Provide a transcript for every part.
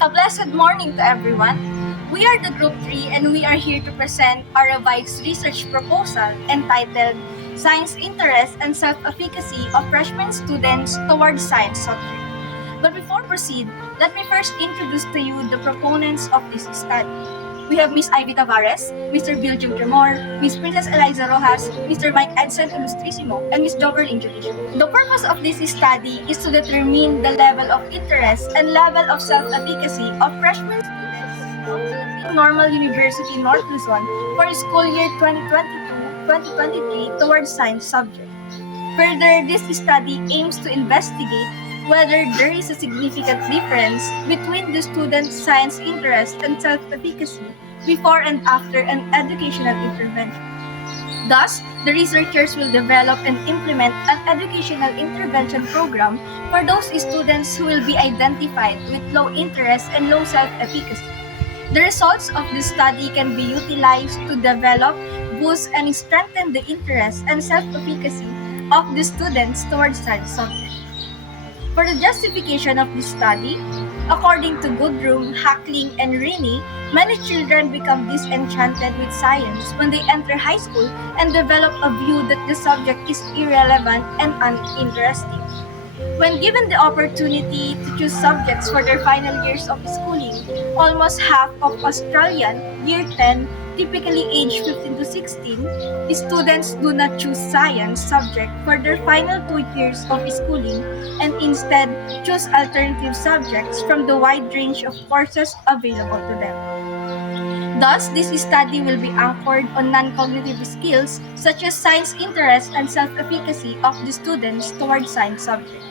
A blessed morning to everyone. We are the Group 3 and we are here to present our revised research proposal entitled Science Interest and Self-efficacy of Freshman Students Towards Science Subject. But before we proceed, let me first introduce to you the proponents of this study. We have Ms. Ivy Tavares, Mr. Jim Tremor, Ms. Princess Elyza Roxas, Mr. Edzen Ilustrisimo, and Ms. Joverlyn Dionisio. The purpose of this study is to determine the level of interest and level of self-efficacy of freshman students of Philippine Normal University North Luzon for school year 2022-2023 towards science subject. Further, this study aims to investigate whether there is a significant difference between the student's science interest and self-efficacy before and after an educational intervention. Thus, the researchers will develop and implement an educational intervention program for those students who will be identified with low interest and low self-efficacy. The results of this study can be utilized to develop, boost, and strengthen the interest and self-efficacy of the students towards science subject. For the justification of this study, according to Goodroom, Hackling, and Rini, many children become disenchanted with science when they enter high school and develop a view that the subject is irrelevant and uninteresting. When given the opportunity to choose subjects for their final years of schooling, almost half of Australian year 10, typically aged 15 to 16, students do not choose science subject for their final 2 years of schooling and instead choose alternative subjects from the wide range of courses available to them. Thus, this study will be anchored on non-cognitive skills such as science interest and self-efficacy of the students towards science subject.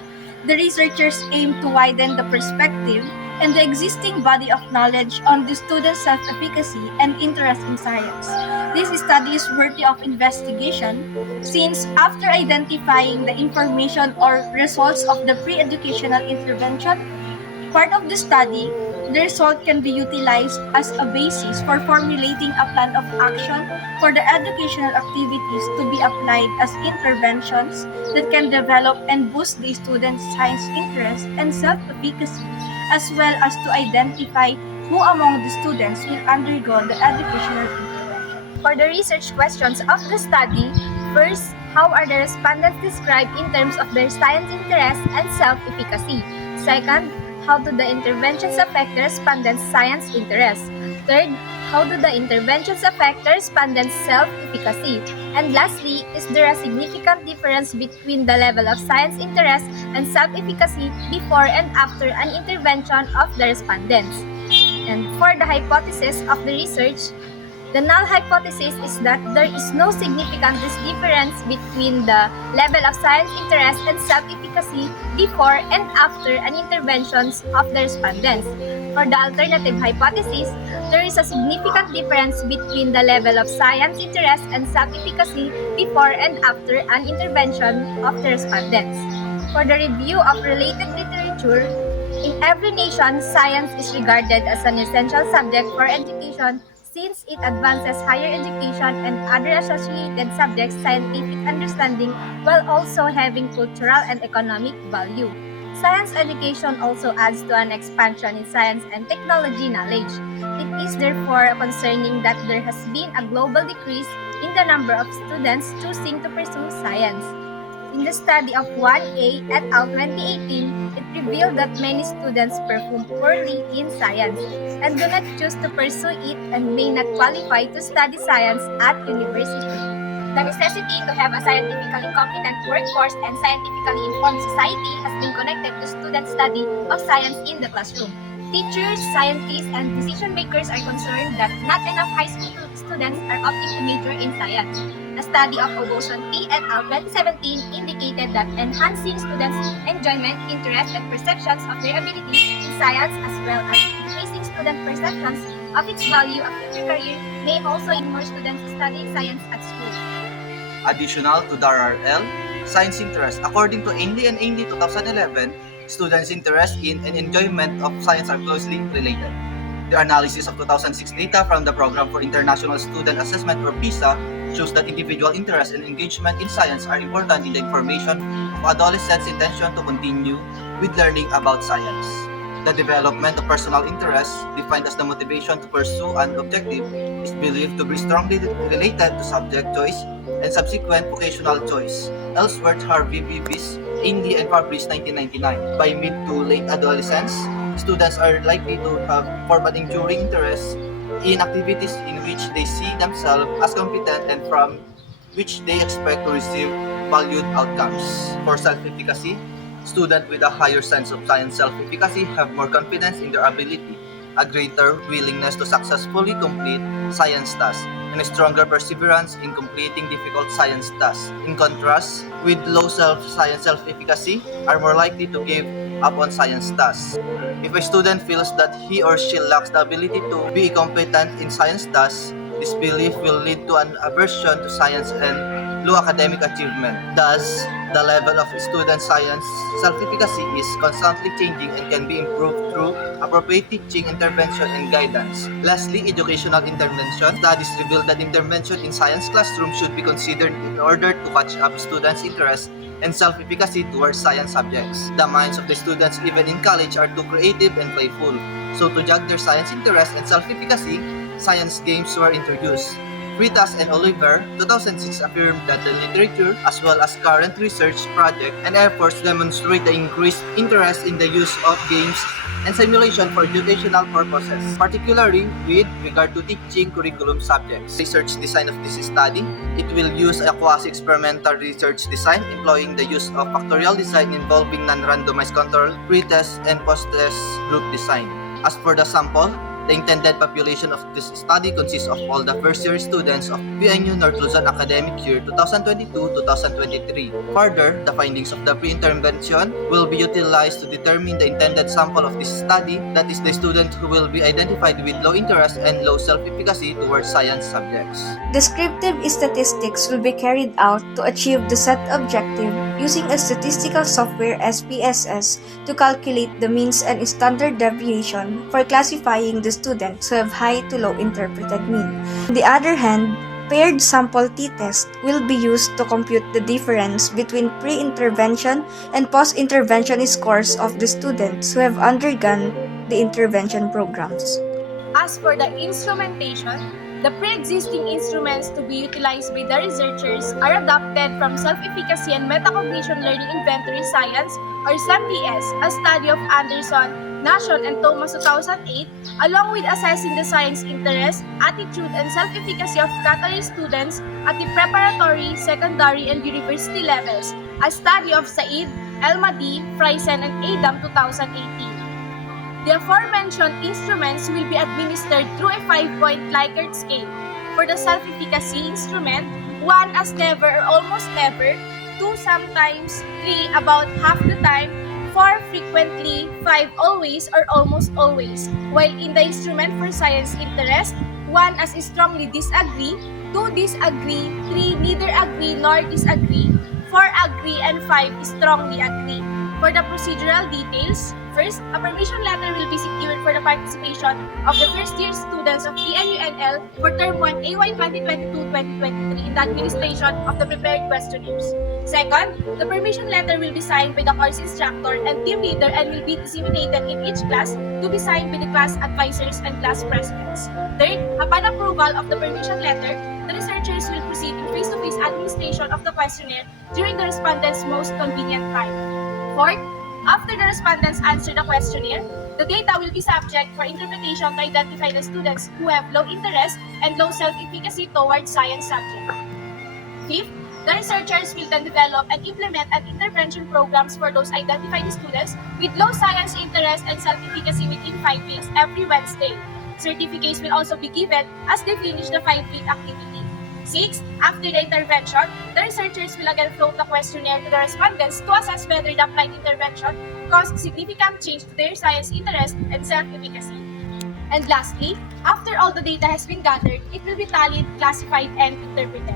The researchers aim to widen the perspective and the existing body of knowledge on the student's self-efficacy and interest in science. This study is worthy of investigation since after identifying the information or results of the pre-educational intervention, part of the study, the result can be utilized as a basis for formulating a plan of action for the educational activities to be applied as interventions that can develop and boost the student's science interest and self-efficacy, as well as to identify who among the students will undergo the educational intervention. For the research questions of the study, first, how are the respondents described in terms of their science interest and self-efficacy? Second, how do the interventions affect the respondents' science interest? Third, how do the interventions affect the respondents' self-efficacy? And lastly, is there a significant difference between the level of science interest and self-efficacy before and after an intervention of the respondents? And for the hypothesis of the research, the null hypothesis is that there is no significant difference between the level of science interest and self-efficacy before and after an interventions of the respondents. For the alternative hypothesis, there is a significant difference between the level of science interest and self-efficacy before and after an intervention of the respondents. For the review of related literature, in every nation, science is regarded as an essential subject for education since it advances higher education and other associated subjects' scientific understanding while also having cultural and economic value. Science education also adds to an expansion in science and technology knowledge. It is therefore concerning that there has been a global decrease in the number of students choosing to pursue science. In the study of 1A et al. 2018, it revealed that many students perform poorly in science and do not choose to pursue it and may not qualify to study science at university. The necessity to have a scientifically competent workforce and scientifically informed society has been connected to student study of science in the classroom. Teachers, scientists, and decision makers are concerned that not enough high school students are opting to major in science. A study of Oboson P. et al. 2017 indicated that enhancing students' enjoyment, interest, and perceptions of their ability in science as well as increasing student perceptions of its value of future career may also lead more students studying science at school. Additional to the RRL, science interest. According to Ainley and Ainley 2011, students' interest in and enjoyment of science are closely related. The analysis of 2006 data from the Program for International Student Assessment or PISA shows that individual interest and engagement in science are important in the formation of adolescents' intention to continue with learning about science. The development of personal interests, defined as the motivation to pursue an objective, is believed to be strongly related to subject choice and subsequent vocational choice. Ellsworth, Harvey, Bevis, Ainley, and published 1999. By mid to late adolescence, students are likely to have formed an enduring interest in activities in which they see themselves as competent and from which they expect to receive valued outcomes. For self-efficacy, students with a higher sense of science self-efficacy have more confidence in their ability, a greater willingness to successfully complete science tasks, and a stronger perseverance in completing difficult science tasks. In contrast, with low science self-efficacy, are more likely to give up on science tasks. If a student feels that he or she lacks the ability to be competent in science tasks, this belief will lead to an aversion to science and low academic achievement. Thus, the level of student science self-efficacy is constantly changing and can be improved through appropriate teaching, intervention, and guidance. Lastly, educational intervention. Studies reveal that intervention in science classroom should be considered in order to catch up students' interest and self-efficacy towards science subjects. The minds of the students even in college are too creative and playful. So to judge their science interest and self-efficacy, science games were introduced. Fritas and Oliver, 2006, affirmed that the literature, as well as current research projects and efforts, demonstrate the increased interest in the use of games and simulation for educational purposes, particularly with regard to teaching curriculum subjects. Research design of this study, it will use a quasi-experimental research design employing the use of factorial design involving non-randomized control, pre-test, and post-test group design. As for the sample, the intended population of this study consists of all the first-year students of PNU North Luzon academic year 2022-2023. Further, the findings of the pre-intervention will be utilized to determine the intended sample of this study, that is the student who will be identified with low interest and low self-efficacy towards science subjects. Descriptive statistics will be carried out to achieve the set objective using a statistical software SPSS to calculate the means and standard deviation for classifying the students who have high to low interpreted mean. On the other hand, paired sample t-test will be used to compute the difference between pre-intervention and post-intervention scores of the students who have undergone the intervention programs. As for the instrumentation, the pre-existing instruments to be utilized by the researchers are adapted from Self-Efficacy and Metacognition Learning Inventory Science or SEMLES, a study of Anderson, Nation, and Thomas 2008, along with assessing the science interest, attitude, and self-efficacy of Catholic students at the preparatory, secondary, and university levels, a study of Said, Elmadi, Friesen, and Adam 2018. The aforementioned instruments will be administered through a 5-point Likert scale. For the self-efficacy instrument, 1 as never or almost never, 2 sometimes, 3 about half the time, 4 frequently, 5 always or almost always. While in the instrument for science interest, 1 as strongly disagree, 2 disagree, 3 neither agree nor disagree, 4 agree, and 5 strongly agree. For the procedural details, first, a permission letter will be secured for the participation of the first-year students of PNUNL for Term 1 AY 2022-2023 in the administration of the prepared questionnaires. Second, the permission letter will be signed by the course instructor and team leader and will be disseminated in each class to be signed by the class advisors and class presidents. Third, upon approval of the permission letter, the researchers will proceed in face-to-face administration of the questionnaire during the respondent's most convenient time. Fourth, after the respondents answer the questionnaire, the data will be subject for interpretation to identify the students who have low interest and low self-efficacy towards science subject. Fifth, the researchers will then develop and implement an intervention programs for those identified students with low science interest and self-efficacy within 5 weeks every Wednesday. Certificates will also be given as they finish the 5-week activity. 6. After the intervention, the researchers will again float the questionnaire to the respondents to assess whether the applied intervention caused significant change to their science interest and self-efficacy. And lastly, after all the data has been gathered, it will be tallied, classified, and interpreted.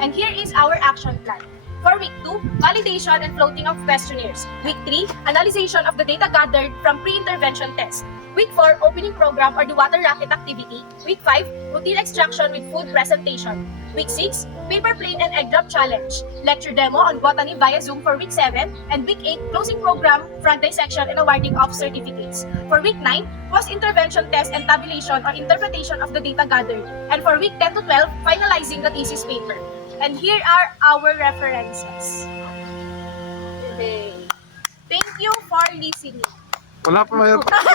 And here is our action plan. For week 2, validation and floating of questionnaires. Week 3, analysis of the data gathered from pre-intervention tests. Week 4, opening program or the water racket activity. Week 5, routine extraction with food presentation. Week 6, paper plane and egg drop challenge. Lecture demo on botany via Zoom for week 7. And week 8, closing program, front dissection and awarding of certificates. For week 9, post-intervention test and tabulation or interpretation of the data gathered. And for week 10 to 12, finalizing the thesis paper. And here are our references. Thank you for listening. Wala pa ba